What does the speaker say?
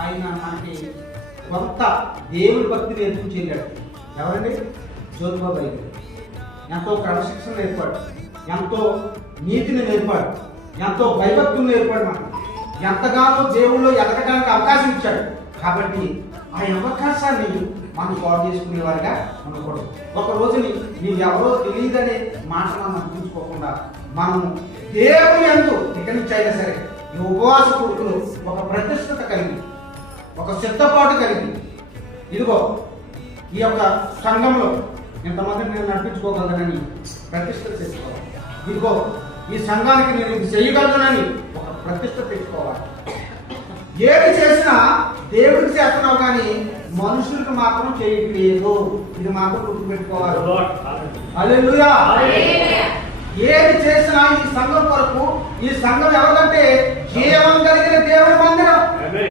ఆయన మనకి కొంత దేవుడి భక్తి నేర్పించి వెళ్ళాడు. ఎవరండి? జ్యోతిబాబు గారు ఎంతో క్రమశిక్షణ నేర్పాడు, ఎంతో నీతిని నేర్పాడు, ఎంతో భయభక్తులు నేర్పాడు. మనకు ఎంతగానో దేవుళ్ళు ఎదగడానికి అవకాశం ఇచ్చాడు. కాబట్టి ఆ అవకాశాన్ని మనం పాడు చేసుకునేవారుగా ఉండకూడదు. ఒక రోజుని నీవు ఎవరో తెలియదనే మాట మనం అనిపించుకోకుండా మనం దేవుని యందు ఇక నుంచి అయినా సరే ఈ ఉపవాస కొడుకులు ఒక ప్రతిష్టత కలిగి, ఒక సిద్ధపాటు కలిగి, ఇదిగో ఈ యొక్క సంఘంలో ఇంతమందిని నేను నడిపించుకోగలనని ప్రతిష్ట తెచ్చుకోవాలి. ఇదిగో ఈ సంఘానికి నేను ఇది చేయగలనని ఒక ప్రతిష్ట తెచ్చుకోవాలి. ఏది చేసినా దేవుడికి చేస్తున్నావు కానీ మనుషులకు మాత్రం చేయట్లేదు. ఇది మాత్రం గుర్తుపెట్టుకోవాలి. హల్లెలూయా. ఏది చేసినా ఈ సంఘం కొరకు, ఈ సంఘం ఎవరంటే జీవం కలిగిన దేవుడి మందిరం.